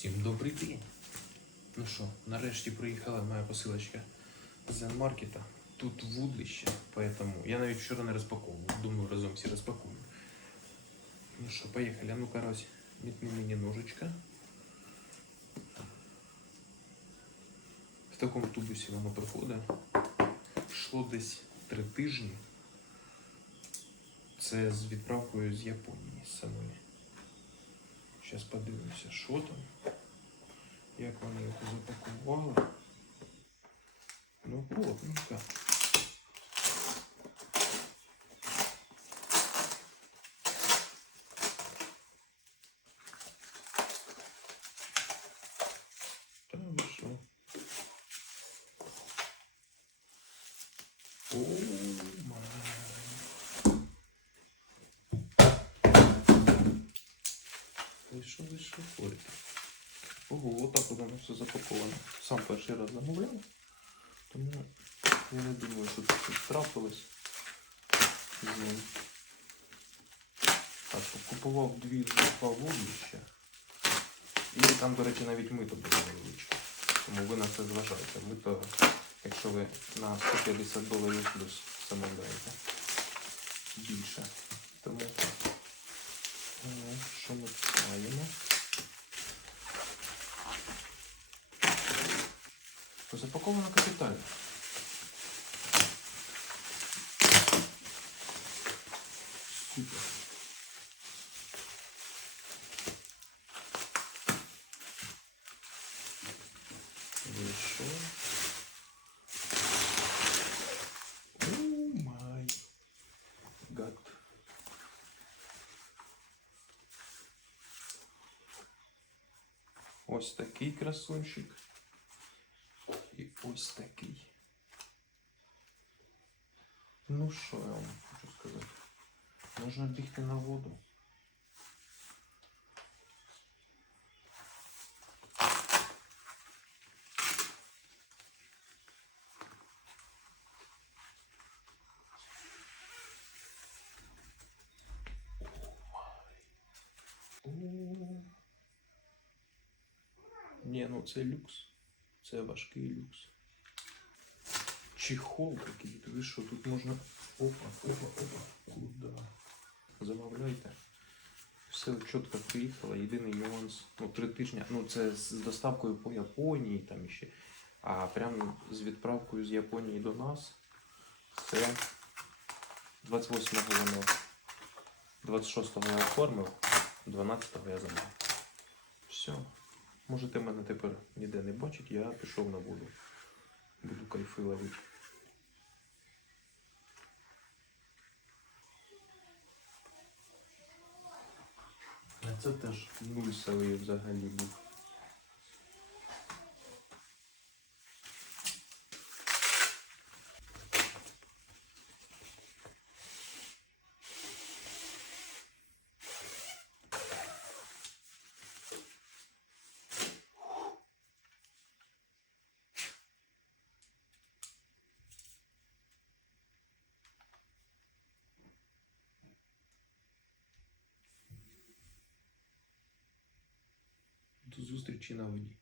Всім добрий день. Ну що, нарешті приїхала моя посилочка з Zenmarket. Тут вудлище, поэтому я навіть вчора не розпаковував. Думаю, разом всі розпакуємо. Ну що, поїхали. А ну короче, метни мені ножичка. В такому тубусі воно приходить. Йшло десь три тижні. Це з відправкою з Японії самої. Зараз подивимося, що там. Як вони його запакували. Ну плотненько. Та ви що? О, Ви що, ви що? Ого, отак от воно все запаковано. Сам перший раз замовляв, тому я не думаю, що тут щось трапилось. Так, купував дві вуглища. І там, до речі, навіть мито було невеличке. Тому ви на це зважайте. Мито, якщо ви на 150 доларів плюс замовляєте більше. Тому е, що ми маємо? Запаковано капітально. Супер. Вийшов. Ось такий красунчик. І ось такий. Ну що я вам хочу сказати? Можна бігти на воду. Ні, ну це люкс. Це важкий люкс. Чехол такий. Ви що, тут можна. Опа, опа, опа. Куда? Замовляйте. Все чітко приїхало. Єдиний нюанс. Ну, три тижні. Ну, це з доставкою по Японії там ще. А прямо з відправкою з Японії до нас. Це 28-го воно. 26-го я оформив, 12-го я замовив. Все. Можете мене тепер ніде не бачити, я пішов на воду. Буду кайфи ловити. Це теж гульсовий взагалі був. Зустрічі на воді.